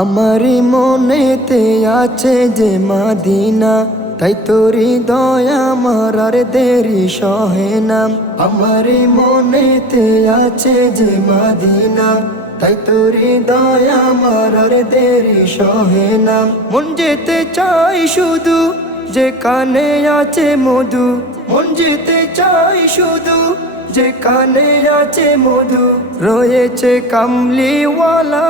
আমারি মনেতে আছে যে মদিনা, তাই তোরি দয়া আমার আর দেরি সহে না। আমারি মনেতে আছে যে মদিনা, তাই তোরি দয়া আমার আর দেরি সহে না। মন যেতে চাই শুধু যেখানে আছে মধু, মন যেতে চাই শুধু যেখানে আছে মধু, রয়েছে কামলিওয়ালা।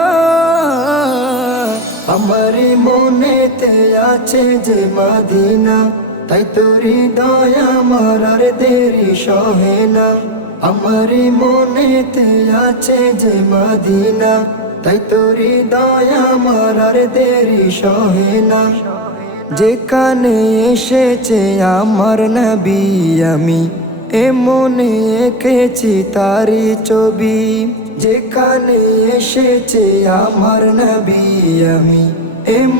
আমারি মনেতে আছে যে মদিনা, তাই তোরি দয়া আমার আর দেরি সহে না। আমারি মনেতে আছে যে মদিনা, তাই তোরি দয়া আমার আর দেরি সহে না। যেখানে এসেছে আমার নবী, আমি মনে এঁকেছি তারি ছবি। যেখানে এসেছে আমার নবী, আমি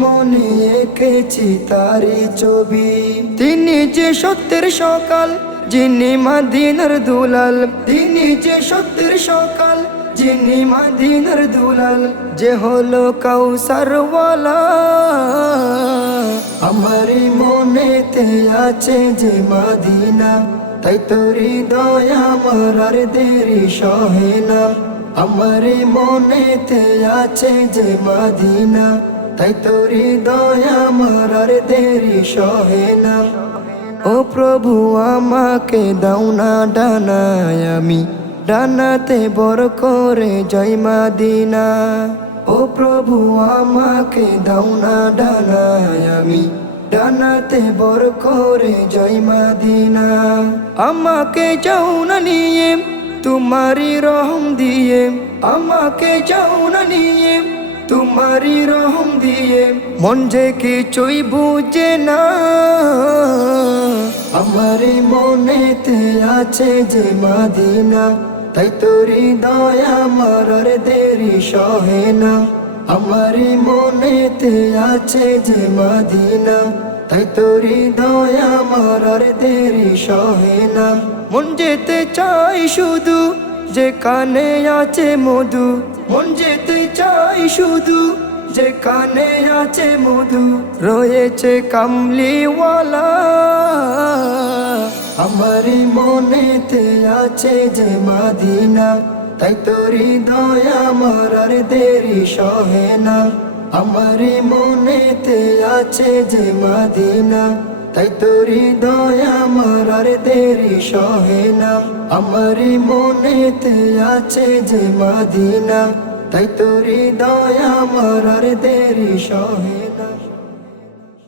মনে এঁকেছি তারি ছবি। তিনি যে সত্যের সকাল, যিনি মদিনার দুলাল, তিনি যে সত্যের সকাল, যিনি মদিনার দুলাল, যে হলো কাউসারওয়ালা। আমারি মনেতে আছে যে মদিনা, তাই তোরি দয়া আমার আর দেরি সহে না। আমারি মনেতে আছে যে মদিনা, তাই তোরি দয়া আমার আর দেরি সহে না। ও প্রভু আমাকে দাও না ডানায়, আমি ডানাতে বর করে যাই মদিনা। ও প্রভু আমাকে দাও না ডানায়, আমি ডানাতে বর করে যাই মদিনা। আমাকে যাও না নিয়ে তোমারি রহম দিয়ে, আমাকে যাও না নিয়ে তোমারি রহম দিয়ে, মন যে কিছুই বুঝে না। আমারি মনেতে আছে যে মদিনা, তাই তোরি দয়া আমার আর দেরি সহে না। আমারি মনেতে আছে যে মদিনা, তাই তোরি দয়া আমার আর দেরি সহে না। মন যেতে চাই শুধু যেখানে আছে মধু, মন যেতে চাই শুধু যেখানে আছে মধু, রয়েছে কামলিওয়ালা। আমারি মনেতে আছে যে মদিনা, তাই তোরি দয়া আমার আর দেরি সহে না। আমারি মনেতে আছে যে মদিনা, তাই তোরি দয়া আমার আর দেরি সহে না। আমারি মনেতে আছে যে মদিনা, তাই তোরি দয়া আমার আর দেরি সহে না।